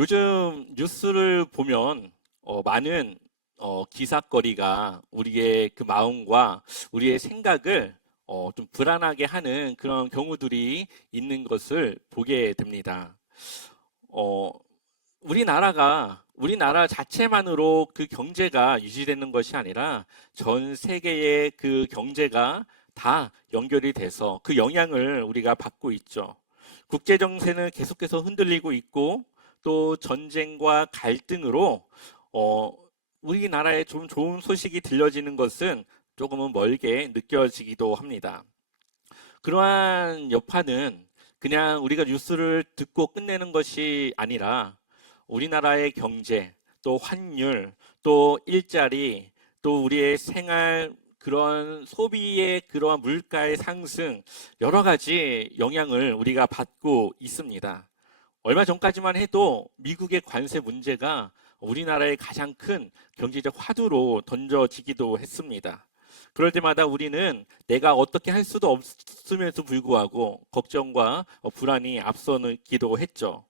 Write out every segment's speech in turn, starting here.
요즘 뉴스를 보면 많은 기사거리가 우리의 그 마음과 우리의 생각을 좀 불안하게 하는 그런 경우들이 있는 것을 보게 됩니다. 어, 우리나라 자체만으로 그 경제가 유지되는 것이 아니라 전 세계의 그 경제가 다 연결이 돼서 그 영향을 우리가 받고 있죠. 국제 정세는 계속해서 흔들리고 있고 또 전쟁과 갈등으로 어, 우리나라에 좀 좋은 소식이 들려지는 것은 조금은 멀게 느껴지기도 합니다. 그러한 여파는 그냥 우리가 뉴스를 듣고 끝내는 것이 아니라 우리나라의 경제, 또 환율, 또 일자리, 또 우리의 생활, 그런 소비의 그러한 물가의 상승, 여러 가지 영향을 우리가 받고 있습니다. 얼마 전까지만 해도 미국의 관세 문제가 우리나라의 가장 큰 경제적 화두로 던져지기도 했습니다. 그럴 때마다 우리는 내가 어떻게 할 수도 없음에도 불구하고 걱정과 불안이 앞서기도 했죠.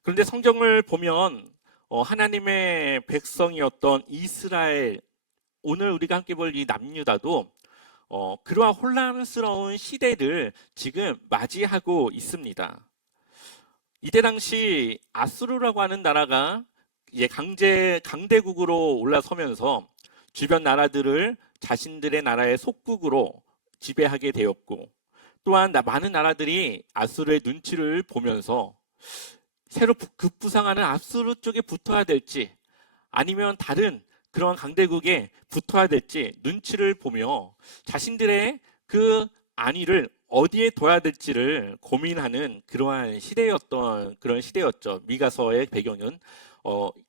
그런데 성경을 보면 하나님의 백성이었던 이스라엘, 오늘 우리가 함께 볼 이 남유다도 그러한 혼란스러운 시대를 지금 맞이하고 있습니다. 이때 당시 아수르라고 하는 나라가 이제 강대국으로 올라서면서 주변 나라들을 자신들의 나라의 속국으로 지배하게 되었고, 또한 많은 나라들이 아수르의 눈치를 보면서 새로 급부상하는 아수르 쪽에 붙어야 될지 아니면 다른 그런 강대국에 붙어야 될지 눈치를 보며 자신들의 그 안위를 어디에 둬야 될지를 고민하는 그러한 그런 시대였죠. 미가서의 배경은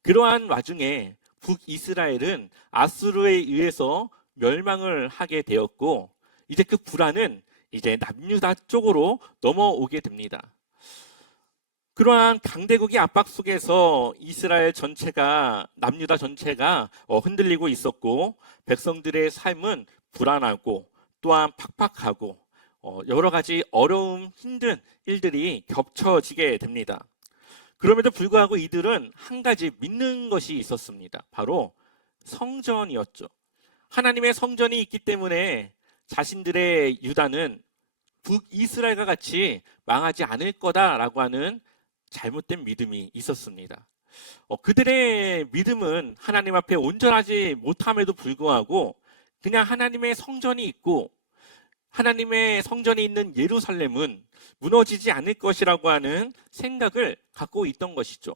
그러한 와중에 북이스라엘은 아수르에 의해서 멸망을 하게 되었고, 이제 그 불안은 이제 남유다 쪽으로 넘어오게 됩니다. 그러한 강대국의 압박 속에서 이스라엘 전체가, 남유다 전체가 흔들리고 있었고, 백성들의 삶은 불안하고 또한 팍팍하고 여러 가지 어려움, 힘든 일들이 겹쳐지게 됩니다. 그럼에도 불구하고 이들은 한 가지 믿는 것이 있었습니다. 바로 성전이었죠. 하나님의 성전이 있기 때문에 자신들의 유다는 북이스라엘과 같이 망하지 않을 거다라고 하는 잘못된 믿음이 있었습니다. 그들의 믿음은 하나님 앞에 온전하지 못함에도 불구하고 그냥 하나님의 성전이 있고 하나님의 성전이 있는 예루살렘은 무너지지 않을 것이라고 하는 생각을 갖고 있던 것이죠.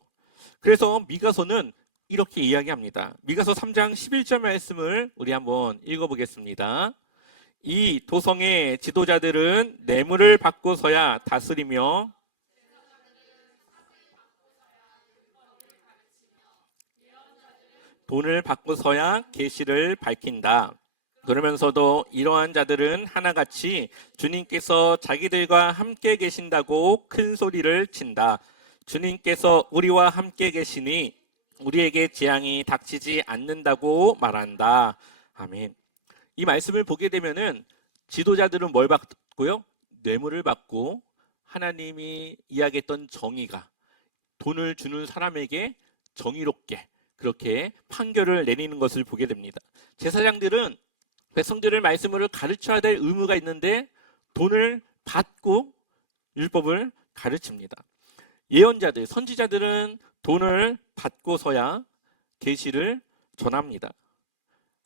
그래서 미가서는 이렇게 이야기합니다. 미가서 3장 11절 말씀을 우리 한번 읽어보겠습니다. 이 도성의 지도자들은 뇌물을 받고서야 다스리며 돈을 받고서야 계시를 밝힌다. 그러면서도 이러한 자들은 하나같이 주님께서 자기들과 함께 계신다고 큰 소리를 친다. 주님께서 우리와 함께 계시니 우리에게 재앙이 닥치지 않는다고 말한다. 아멘. 이 말씀을 보게 되면은 지도자들은 뭘 받고요? 뇌물을 받고 하나님이 이야기했던 정의가 돈을 주는 사람에게 정의롭게 그렇게 판결을 내리는 것을 보게 됩니다. 제사장들은 백성들을 말씀을 가르쳐야 될 의무가 있는데 돈을 받고 율법을 가르칩니다. 예언자들, 선지자들은 돈을 받고서야 계시를 전합니다.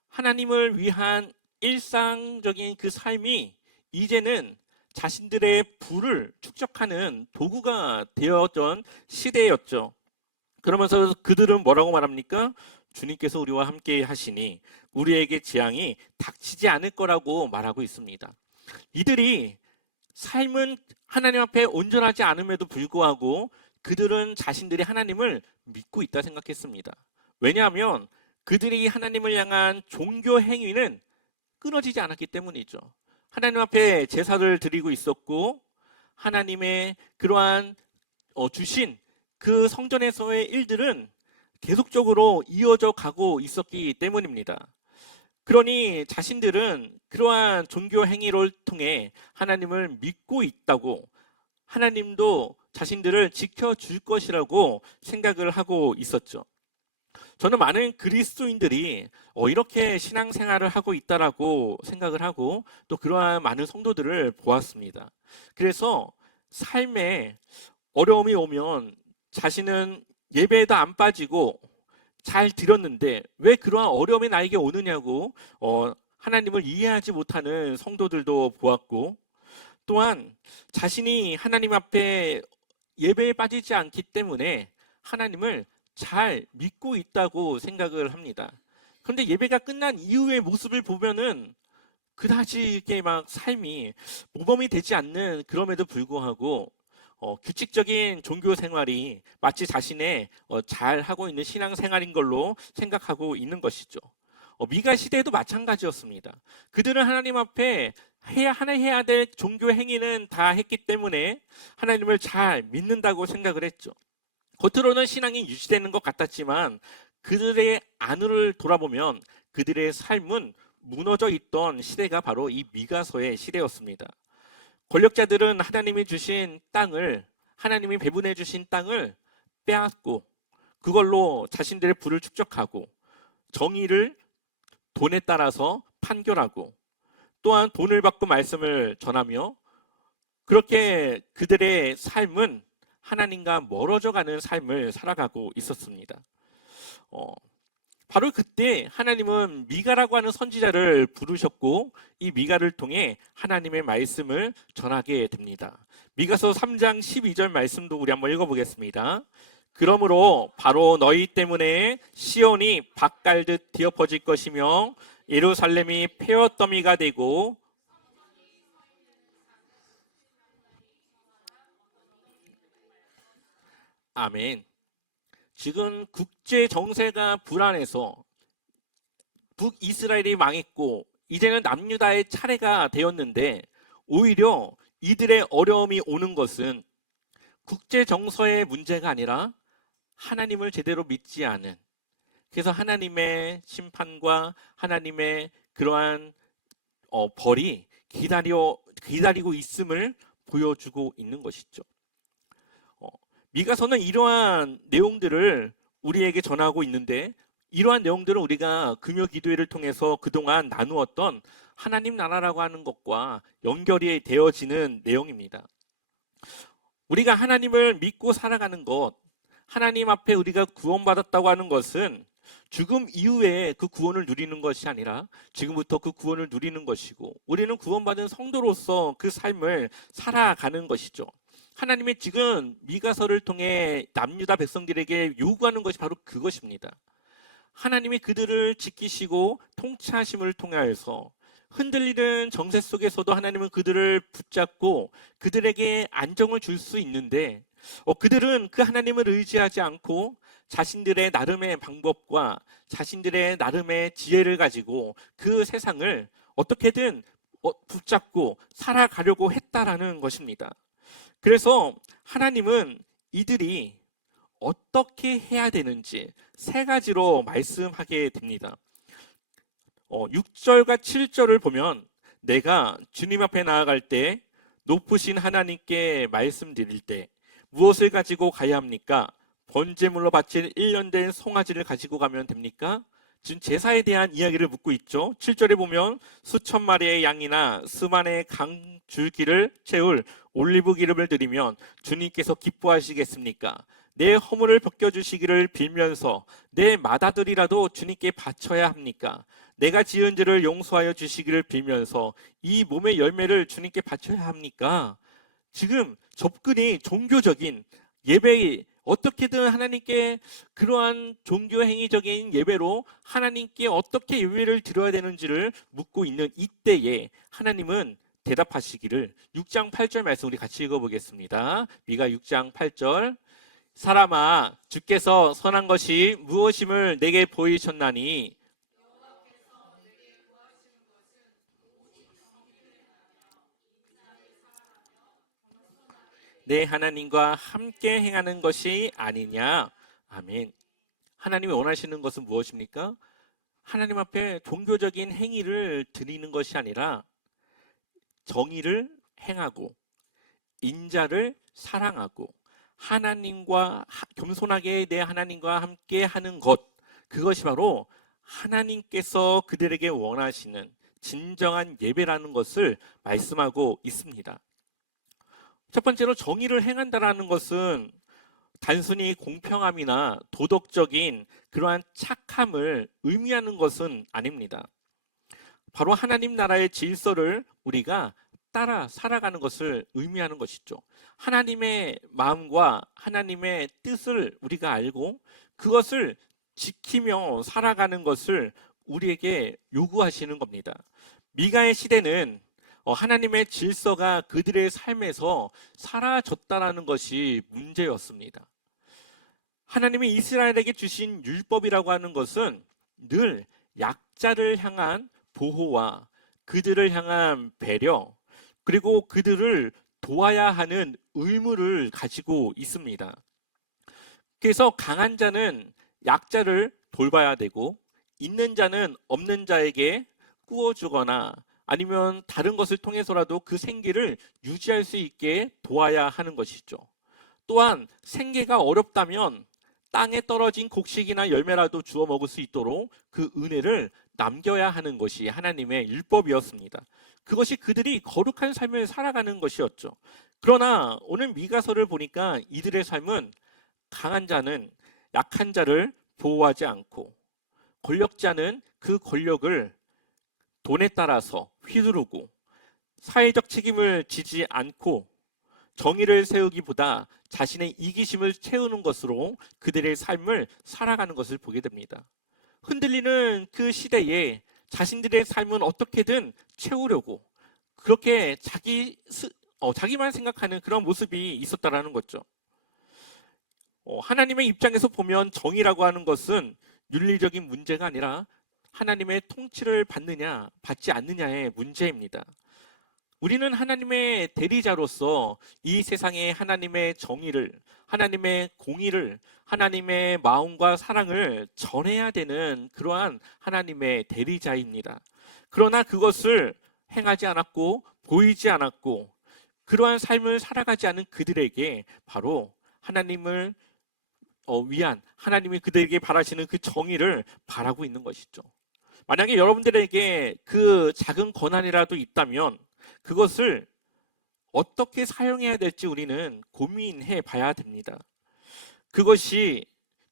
하나님을 위한 일상적인 그 삶이 이제는 자신들의 부를 축적하는 도구가 되었던 시대였죠. 그러면서 그들은 뭐라고 말합니까? 주님께서 우리와 함께 하시니 우리에게 재앙이 닥치지 않을 거라고 말하고 있습니다. 이들이 삶은 하나님 앞에 온전하지 않음에도 불구하고 그들은 자신들이 하나님을 믿고 있다 생각했습니다. 왜냐하면 그들이 하나님을 향한 종교 행위는 끊어지지 않았기 때문이죠. 하나님 앞에 제사를 드리고 있었고 하나님의 그러한 주신 그 성전에서의 일들은 계속적으로 이어져 가고 있었기 때문입니다. 그러니 자신들은 그러한 종교 행위를 통해 하나님을 믿고 있다고, 하나님도 자신들을 지켜줄 것이라고 생각을 하고 있었죠. 저는 많은 그리스도인들이 이렇게 신앙생활을 하고 있다라고 생각을 하고 또 그러한 많은 성도들을 보았습니다. 그래서 삶에 어려움이 오면 자신은 예배에도 안 빠지고 잘 드렸는데 왜 그러한 어려움이 나에게 오느냐고 하나님을 이해하지 못하는 성도들도 보았고, 또한 자신이 하나님 앞에 예배에 빠지지 않기 때문에 하나님을 잘 믿고 있다고 생각을 합니다. 그런데 예배가 끝난 이후의 모습을 보면은 그다지 이렇게 막 삶이 모범이 되지 않는, 그럼에도 불구하고 규칙적인 종교 생활이 마치 자신의 잘 하고 있는 신앙 생활인 걸로 생각하고 있는 것이죠. 미가 시대에도 마찬가지였습니다. 그들은 하나님 앞에 해야 될 종교 행위는 다 했기 때문에 하나님을 잘 믿는다고 생각을 했죠. 겉으로는 신앙이 유지되는 것 같았지만 그들의 안을 돌아보면 그들의 삶은 무너져 있던 시대가 바로 이 미가서의 시대였습니다. 권력자들은 하나님이 주신 땅을, 하나님이 배분해 주신 땅을 빼앗고 그걸로 자신들의 부를 축적하고 정의를 돈에 따라서 판결하고 또한 돈을 받고 말씀을 전하며 그렇게 그들의 삶은 하나님과 멀어져 가는 삶을 살아가고 있었습니다. 바로 그때 하나님은 미가라고 하는 선지자를 부르셨고 이 미가를 통해 하나님의 말씀을 전하게 됩니다. 미가서 3장 12절 말씀도 우리 한번 읽어보겠습니다. 그러므로 바로 너희 때문에 시온이 밭갈듯 뒤엎어질 것이며 예루살렘이 폐허더미가 되고 아멘. 지금 국제 정세가 불안해서 북이스라엘이 망했고 이제는 남유다의 차례가 되었는데 오히려 이들의 어려움이 오는 것은 국제 정서의 문제가 아니라 하나님을 제대로 믿지 않은, 그래서 하나님의 심판과 하나님의 그러한 벌이 기다리고 있음을 보여주고 있는 것이죠. 미가서는 이러한 내용들을 우리에게 전하고 있는데 이러한 내용들은 우리가 금요 기도회를 통해서 그동안 나누었던 하나님 나라라고 하는 것과 연결이 되어지는 내용입니다. 우리가 하나님을 믿고 살아가는 것, 하나님 앞에 우리가 구원받았다고 하는 것은 죽음 이후에 그 구원을 누리는 것이 아니라 지금부터 그 구원을 누리는 것이고 우리는 구원받은 성도로서 그 삶을 살아가는 것이죠. 하나님이 지금 미가서를 통해 남유다 백성들에게 요구하는 것이 바로 그것입니다. 하나님이 그들을 지키시고 통치하심을 통하여서 흔들리는 정세 속에서도 하나님은 그들을 붙잡고 그들에게 안정을 줄 수 있는데 그들은 그 하나님을 의지하지 않고 자신들의 나름의 방법과 자신들의 나름의 지혜를 가지고 그 세상을 어떻게든 붙잡고 살아가려고 했다라는 것입니다. 그래서 하나님은 이들이 어떻게 해야 되는지 세 가지로 말씀하게 됩니다. 6절과 7절을 보면 내가 주님 앞에 나아갈 때 높으신 하나님께 말씀드릴 때 무엇을 가지고 가야 합니까? 번제물로 바칠 1년 된 송아지를 가지고 가면 됩니까? 지금 제사에 대한 이야기를 묻고 있죠. 7절에 보면 수천 마리의 양이나 수만의 강줄기를 채울 올리브 기름을 드리면 주님께서 기뻐하시겠습니까? 내 허물을 벗겨주시기를 빌면서 내 맏아들이라도 주님께 바쳐야 합니까? 내가 지은 죄를 용서하여 주시기를 빌면서 이 몸의 열매를 주님께 바쳐야 합니까? 지금 접근이 종교적인 예배, 어떻게든 하나님께 그러한 종교 행위적인 예배로 하나님께 어떻게 예배를 드려야 되는지를 묻고 있는 이때에 하나님은 대답하시기를 6장 8절 말씀 우리 같이 읽어보겠습니다. 미가 6장 8절 사람아 주께서 선한 것이 무엇임을 내게 보이셨나니 내 하나님과 함께 행하는 것이 아니냐. 아멘. 하나님이 원하시는 것은 무엇입니까? 하나님 앞에 종교적인 행위를 드리는 것이 아니라 정의를 행하고 인자를 사랑하고 하나님과 겸손하게 내 하나님과 함께 하는 것, 그것이 바로 하나님께서 그들에게 원하시는 진정한 예배라는 것을 말씀하고 있습니다. 첫 번째로 정의를 행한다라는 것은 단순히 공평함이나 도덕적인 그러한 착함을 의미하는 것은 아닙니다. 바로 하나님 나라의 질서를 우리가 따라 살아가는 것을 의미하는 것이죠. 하나님의 마음과 하나님의 뜻을 우리가 알고 그것을 지키며 살아가는 것을 우리에게 요구하시는 겁니다. 미가의 시대는 하나님의 질서가 그들의 삶에서 사라졌다라는 것이 문제였습니다. 하나님이 이스라엘에게 주신 율법이라고 하는 것은 늘 약자를 향한 보호와 그들을 향한 배려, 그리고 그들을 도와야 하는 의무를 가지고 있습니다. 그래서 강한 자는 약자를 돌봐야 되고 있는 자는 없는 자에게 꾸어주거나 아니면 다른 것을 통해서라도 그 생계를 유지할 수 있게 도와야 하는 것이죠. 또한 생계가 어렵다면 땅에 떨어진 곡식이나 열매라도 주워 먹을 수 있도록 그 은혜를 남겨야 하는 것이 하나님의 율법이었습니다. 그것이 그들이 거룩한 삶을 살아가는 것이었죠. 그러나 오늘 미가서를 보니까 이들의 삶은 강한 자는 약한 자를 보호하지 않고 권력자는 그 권력을 돈에 따라서 휘두르고 사회적 책임을 지지 않고 정의를 세우기보다 자신의 이기심을 채우는 것으로 그들의 삶을 살아가는 것을 보게 됩니다. 흔들리는 그 시대에 자신들의 삶은 어떻게든 채우려고 그렇게 자기만 생각하는 그런 모습이 있었다라는 거죠. 하나님의 입장에서 보면 정의라고 하는 것은 윤리적인 문제가 아니라 하나님의 통치를 받느냐 받지 않느냐의 문제입니다. 우리는 하나님의 대리자로서 이 세상에 하나님의 정의를, 하나님의 공의를, 하나님의 마음과 사랑을 전해야 되는 그러한 하나님의 대리자입니다. 그러나 그것을 행하지 않았고 보이지 않았고 그러한 삶을 살아가지 않은 그들에게 바로 하나님을 위한 하나님이 그들에게 바라시는 그 정의를 바라고 있는 것이죠. 만약에 여러분들에게 그 작은 권한이라도 있다면 그것을 어떻게 사용해야 될지 우리는 고민해 봐야 됩니다. 그것이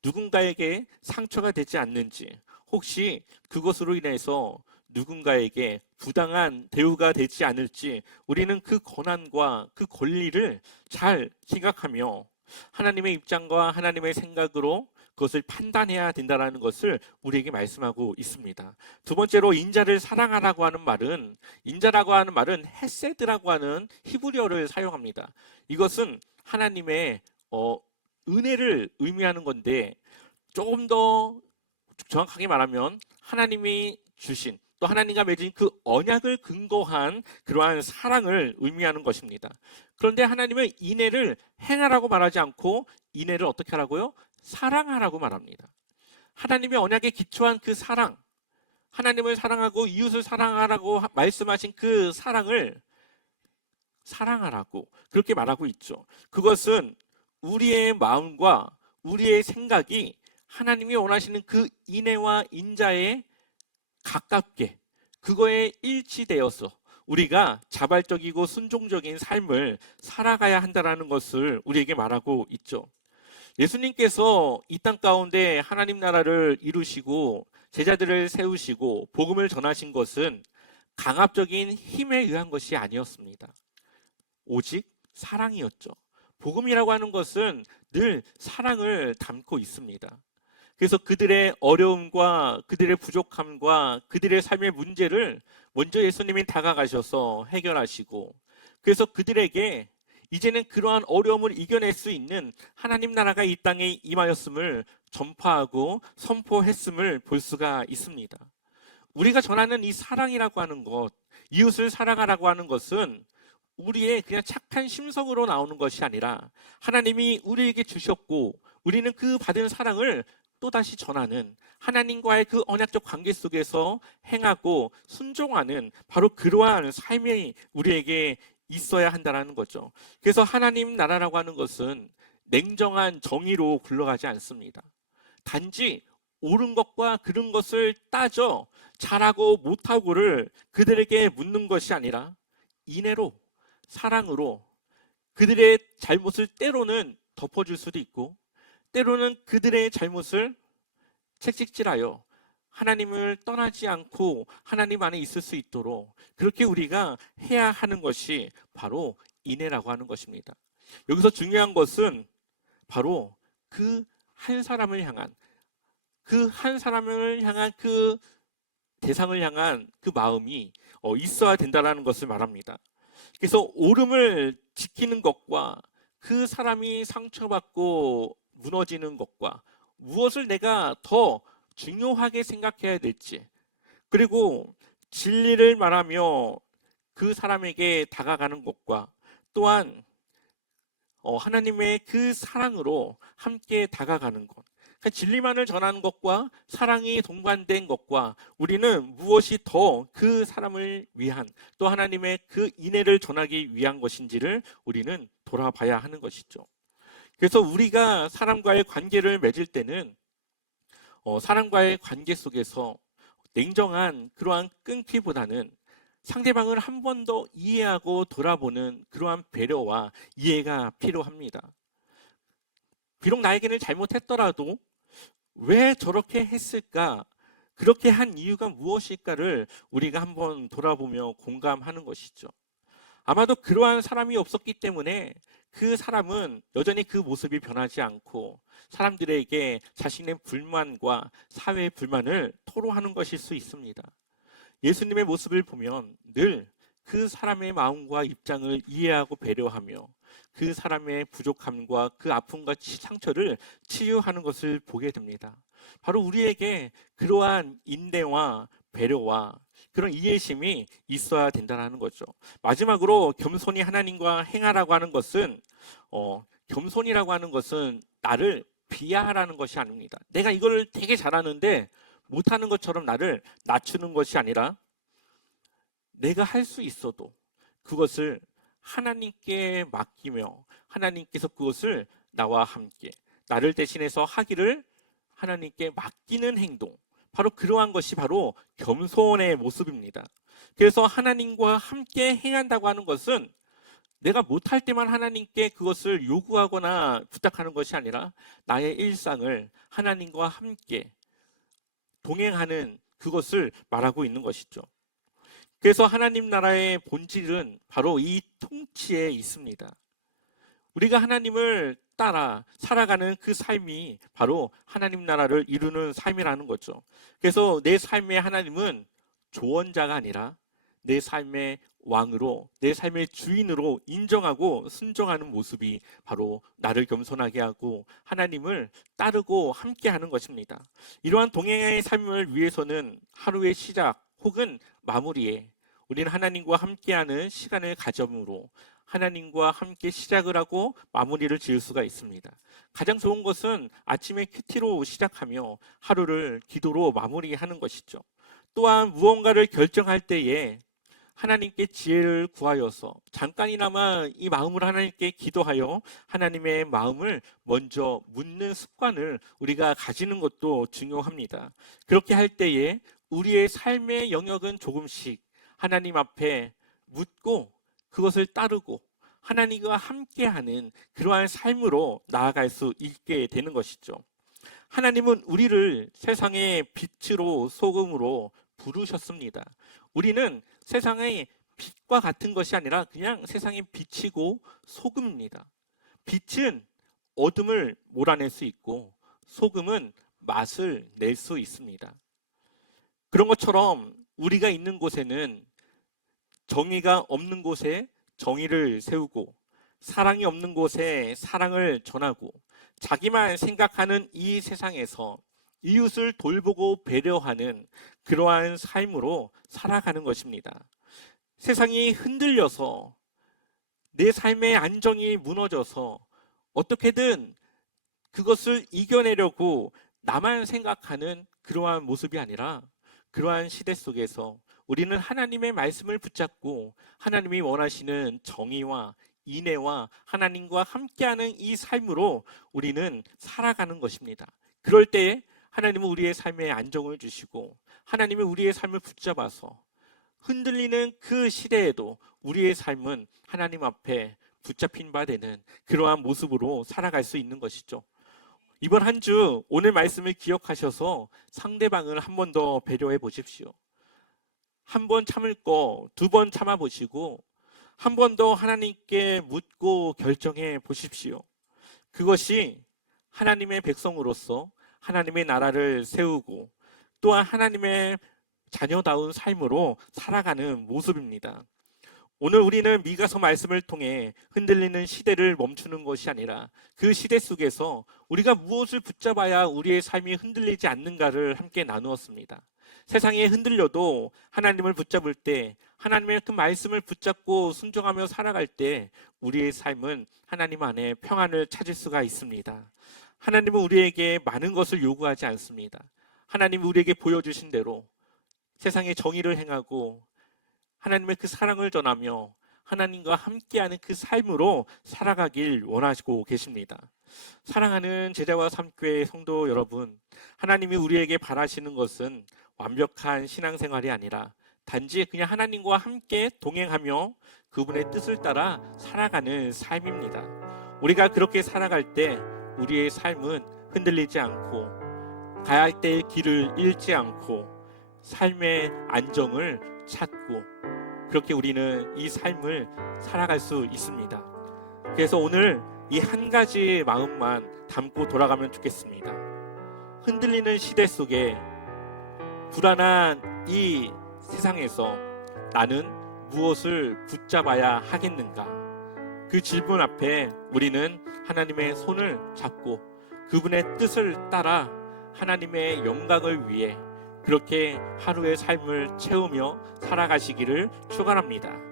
누군가에게 상처가 되지 않는지, 혹시 그것으로 인해서 누군가에게 부당한 대우가 되지 않을지 우리는 그 권한과 그 권리를 잘 생각하며 하나님의 입장과 하나님의 생각으로 그것을 판단해야 된다는 것을 우리에게 말씀하고 있습니다. 두 번째로 인자를 사랑하라고 하는 말은, 인자라고 하는 말은 헤세드라고 하는 히브리어를 사용합니다. 이것은 하나님의 은혜를 의미하는 건데 조금 더 정확하게 말하면 하나님이 주신 또 하나님과 맺은 그 언약을 근거한 그러한 사랑을 의미하는 것입니다. 그런데 하나님은 인애를 행하라고 말하지 않고 인애를 어떻게 하라고요? 사랑하라고 말합니다. 하나님의 언약에 기초한 그 사랑, 하나님을 사랑하고 이웃을 사랑하라고 말씀하신 그 사랑을 사랑하라고 그렇게 말하고 있죠. 그것은 우리의 마음과 우리의 생각이 하나님이 원하시는 그 인애와 인자에 가깝게 그거에 일치되어서 우리가 자발적이고 순종적인 삶을 살아가야 한다는 것을 우리에게 말하고 있죠. 예수님께서 이 땅 가운데 하나님 나라를 이루시고 제자들을 세우시고 복음을 전하신 것은 강압적인 힘에 의한 것이 아니었습니다. 오직 사랑이었죠. 복음이라고 하는 것은 늘 사랑을 담고 있습니다. 그래서 그들의 어려움과 그들의 부족함과 그들의 삶의 문제를 먼저 예수님이 다가가셔서 해결하시고, 그래서 그들에게 이제는 그러한 어려움을 이겨낼 수 있는 하나님 나라가 이 땅에 임하였음을 전파하고 선포했음을 볼 수가 있습니다. 우리가 전하는 이 사랑이라고 하는 것, 이웃을 사랑하라고 하는 것은 우리의 그냥 착한 심성으로 나오는 것이 아니라 하나님이 우리에게 주셨고 우리는 그 받은 사랑을 또다시 전하는 하나님과의 그 언약적 관계 속에서 행하고 순종하는 바로 그러한 삶이 우리에게 있어야 한다는 거죠. 그래서 하나님 나라라고 하는 것은 냉정한 정의로 굴러가지 않습니다. 단지 옳은 것과 그른 것을 따져 잘하고 못하고를 그들에게 묻는 것이 아니라 인애로, 사랑으로 그들의 잘못을 때로는 덮어줄 수도 있고 때로는 그들의 잘못을 채찍질하여 하나님을 떠나지 않고 하나님 안에 있을 수 있도록 그렇게 우리가 해야 하는 것이 바로 인애라고 하는 것입니다. 여기서 중요한 것은 바로 그 한 사람을 향한 그 대상을 향한 그 마음이 있어야 된다는 것을 말합니다. 그래서 옳음을 지키는 것과 그 사람이 상처받고 무너지는 것과 무엇을 내가 더 중요하게 생각해야 될지, 그리고 진리를 말하며 그 사람에게 다가가는 것과 또한 하나님의 그 사랑으로 함께 다가가는 것, 그러니까 진리만을 전하는 것과 사랑이 동반된 것과 우리는 무엇이 더 그 사람을 위한 또 하나님의 그 인애를 전하기 위한 것인지를 우리는 돌아봐야 하는 것이죠. 그래서 우리가 사람과의 관계를 맺을 때는 사람과의 관계 속에서 냉정한 그러한 끊기보다는 상대방을 한 번 더 이해하고 돌아보는 그러한 배려와 이해가 필요합니다. 비록 나에게는 잘못했더라도 왜 저렇게 했을까? 그렇게 한 이유가 무엇일까를 우리가 한번 돌아보며 공감하는 것이죠. 아마도 그러한 사람이 없었기 때문에 그 사람은 여전히 그 모습이 변하지 않고 사람들에게 자신의 불만과 사회의 불만을 토로하는 것일 수 있습니다. 예수님의 모습을 보면 늘 그 사람의 마음과 입장을 이해하고 배려하며 그 사람의 부족함과 그 아픔과 상처를 치유하는 것을 보게 됩니다. 바로 우리에게 그러한 인내와 배려와 그런 이해심이 있어야 된다는 거죠. 마지막으로 겸손히 하나님과 행하라고 하는 것은 겸손이라고 하는 것은 나를 비하하라는 것이 아닙니다. 내가 이걸 되게 잘하는데 못하는 것처럼 나를 낮추는 것이 아니라 내가 할 수 있어도 그것을 하나님께 맡기며 하나님께서 그것을 나와 함께 나를 대신해서 하기를 하나님께 맡기는 행동, 바로 그러한 것이 바로 겸손의 모습입니다. 그래서 하나님과 함께 행한다고 하는 것은 내가 못할 때만 하나님께 그것을 요구하거나 부탁하는 것이 아니라 나의 일상을 하나님과 함께 동행하는 그것을 말하고 있는 것이죠. 그래서 하나님 나라의 본질은 바로 이 통치에 있습니다. 우리가 하나님을 따라 살아가는 그 삶이 바로 하나님 나라를 이루는 삶이라는 거죠. 그래서 내 삶의 하나님은 조언자가 아니라 내 삶의 왕으로, 내 삶의 주인으로 인정하고 순종하는 모습이 바로 나를 겸손하게 하고 하나님을 따르고 함께하는 것입니다. 이러한 동행의 삶을 위해서는 하루의 시작 혹은 마무리에 우리는 하나님과 함께하는 시간을 가짐으로 하나님과 함께 시작을 하고 마무리를 지을 수가 있습니다. 가장 좋은 것은 아침에 큐티로 시작하며 하루를 기도로 마무리하는 것이죠. 또한 무언가를 결정할 때에 하나님께 지혜를 구하여서 잠깐이나마 이 마음을 하나님께 기도하여 하나님의 마음을 먼저 묻는 습관을 우리가 가지는 것도 중요합니다. 그렇게 할 때에 우리의 삶의 영역은 조금씩 하나님 앞에 묻고 그것을 따르고 하나님과 함께하는 그러한 삶으로 나아갈 수 있게 되는 것이죠. 하나님은 우리를 세상의 빛으로 소금으로 부르셨습니다. 우리는 세상의 빛과 같은 것이 아니라 그냥 세상의 빛이고 소금입니다. 빛은 어둠을 몰아낼 수 있고 소금은 맛을 낼 수 있습니다. 그런 것처럼 우리가 있는 곳에는 정의가 없는 곳에 정의를 세우고 사랑이 없는 곳에 사랑을 전하고 자기만 생각하는 이 세상에서 이웃을 돌보고 배려하는 그러한 삶으로 살아가는 것입니다. 세상이 흔들려서 내 삶의 안정이 무너져서 어떻게든 그것을 이겨내려고 나만 생각하는 그러한 모습이 아니라 그러한 시대 속에서 우리는 하나님의 말씀을 붙잡고 하나님이 원하시는 정의와 인내와 하나님과 함께하는 이 삶으로 우리는 살아가는 것입니다. 그럴 때 하나님은 우리의 삶에 안정을 주시고 하나님은 우리의 삶을 붙잡아서 흔들리는 그 시대에도 우리의 삶은 하나님 앞에 붙잡힌 바 되는 그러한 모습으로 살아갈 수 있는 것이죠. 이번 한 주 오늘 말씀을 기억하셔서 상대방을 한 번 더 배려해 보십시오. 한 번 참을 거 2번 참아 보시고 한 번 더 하나님께 묻고 결정해 보십시오. 그것이 하나님의 백성으로서 하나님의 나라를 세우고 또한 하나님의 자녀다운 삶으로 살아가는 모습입니다. 오늘 우리는 미가서 말씀을 통해 흔들리는 시대를 멈추는 것이 아니라 그 시대 속에서 우리가 무엇을 붙잡아야 우리의 삶이 흔들리지 않는가를 함께 나누었습니다. 세상에 흔들려도 하나님을 붙잡을 때, 하나님의 그 말씀을 붙잡고 순종하며 살아갈 때 우리의 삶은 하나님 안에 평안을 찾을 수가 있습니다. 하나님은 우리에게 많은 것을 요구하지 않습니다. 하나님이 우리에게 보여주신 대로 세상의 정의를 행하고 하나님의 그 사랑을 전하며 하나님과 함께하는 그 삶으로 살아가길 원하시고 계십니다. 사랑하는 제자와 삼교회 성도 여러분, 하나님이 우리에게 바라시는 것은 완벽한 신앙생활이 아니라 단지 그냥 하나님과 함께 동행하며 그분의 뜻을 따라 살아가는 삶입니다. 우리가 그렇게 살아갈 때 우리의 삶은 흔들리지 않고 가야 할 때의 길을 잃지 않고 삶의 안정을 찾고 그렇게 우리는 이 삶을 살아갈 수 있습니다. 그래서 오늘 이 한 가지 마음만 담고 돌아가면 좋겠습니다. 흔들리는 시대 속에 불안한 이 세상에서 나는 무엇을 붙잡아야 하겠는가? 그 질문 앞에 우리는 하나님의 손을 잡고 그분의 뜻을 따라 하나님의 영광을 위해 그렇게 하루의 삶을 채우며 살아가시기를 축원합니다.